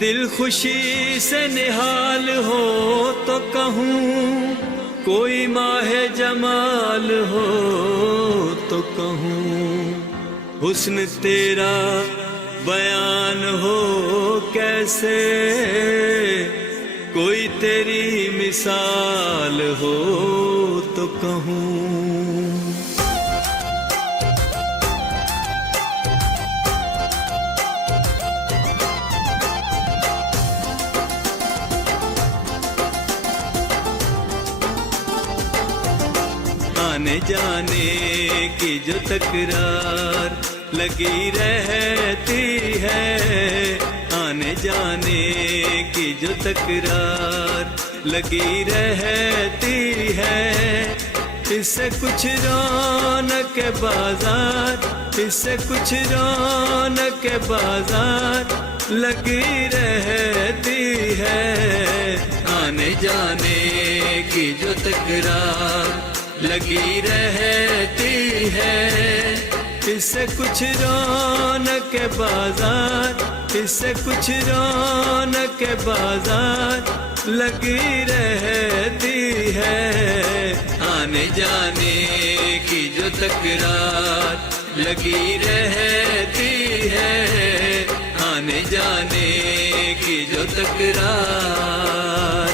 दिल खुशी से निहाल हो तो कहूँ, कोई माहे जमाल हो तो कहूँ, हुस्न तेरा बयान हो कैसे, कोई तेरी मिसाल हो तो कहूँ। आने जाने की जो तकरार लगी रहती है, आने जाने की जो तकरार लगी रहती है, इससे कुछ रौनक बाजार, इससे कुछ रौनक बाजार लगी रहती है। आने जाने की जो तकरार लगी रहती है, इससे कुछ रौनक बाजार, इससे कुछ रौनक बाजार लगी रहती है। आने जाने की जो तकरार लगी रहती है, आने जाने की जो तकरार।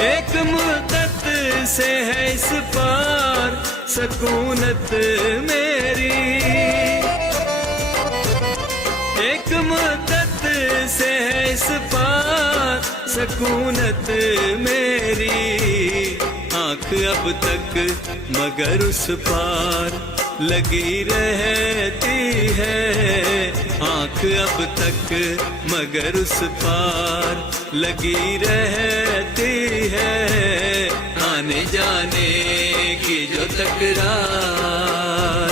एक मुद्दत से है इस पार सकूनत मेरी, एक मुद्दत से है इस पार सकूनत मेरी। आँख अब तक मगर उस पार लगी रहती है, आँख अब तक मगर उस पार लगी रहती है। आने जाने की जो तकरार,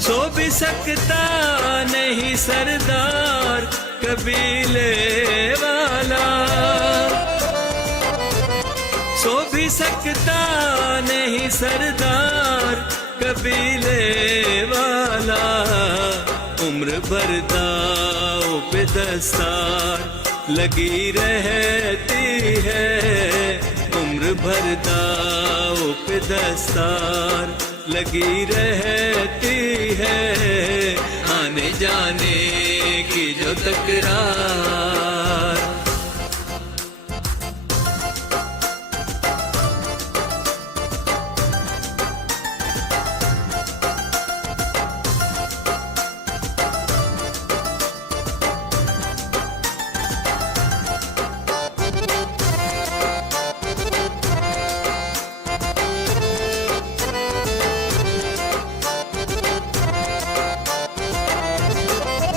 सो भी सकता नहीं सरदार कबीले वाला, सो भी सकता नहीं सरदार कबीले वाला। उम्र भर दाव पे दस्तार लगी रहती है, उम्र भर दाव पे दस्तार लगी रहती है। आने जाने की जो तकरार,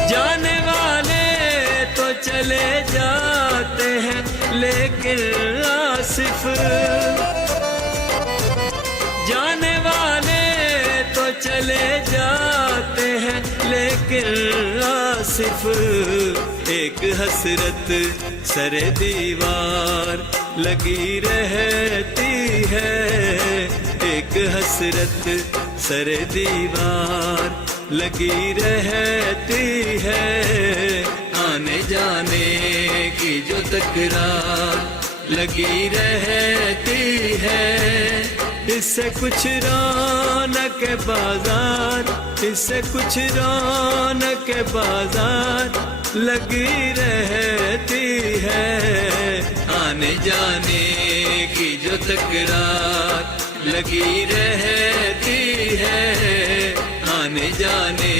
जाने वाले तो चले जाते हैं लेकिन आसिफ, जाने वाले तो चले जाते हैं लेकिन आसिफ। एक हसरत सरे दीवार लगी रहती है, एक हसरत सरे दीवार लगी रहती है। आने जाने की जो तकरार लगी रहती है, इससे कुछ रौनक बाजार, इससे कुछ रौनक बाजार लगी रहती है। आने जाने की जो तकरार लगी रहती है, आने जाने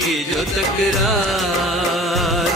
की जो तकरार।